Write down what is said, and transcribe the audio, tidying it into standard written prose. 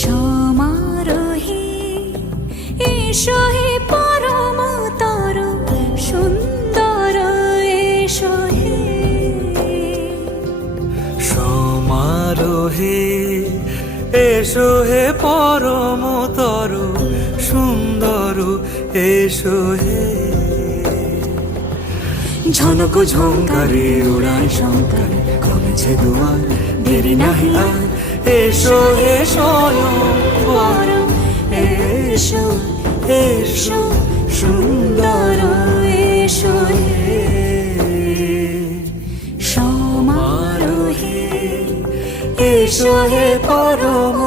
সমারোহে এসো হে পরমতর সুন্দর এসো হে। সমারোহে এসো হে পরমতর সুন্দর এসো হে। ঝনক ঝঙ্কারে উড়ায় শঙ্কার কমেছে দুয়ার দেরি নাহি আর। এসো হে স্বয়ং পরম এসো এসো সুন্দর এসো হে। সমারোহে এসো হে পরম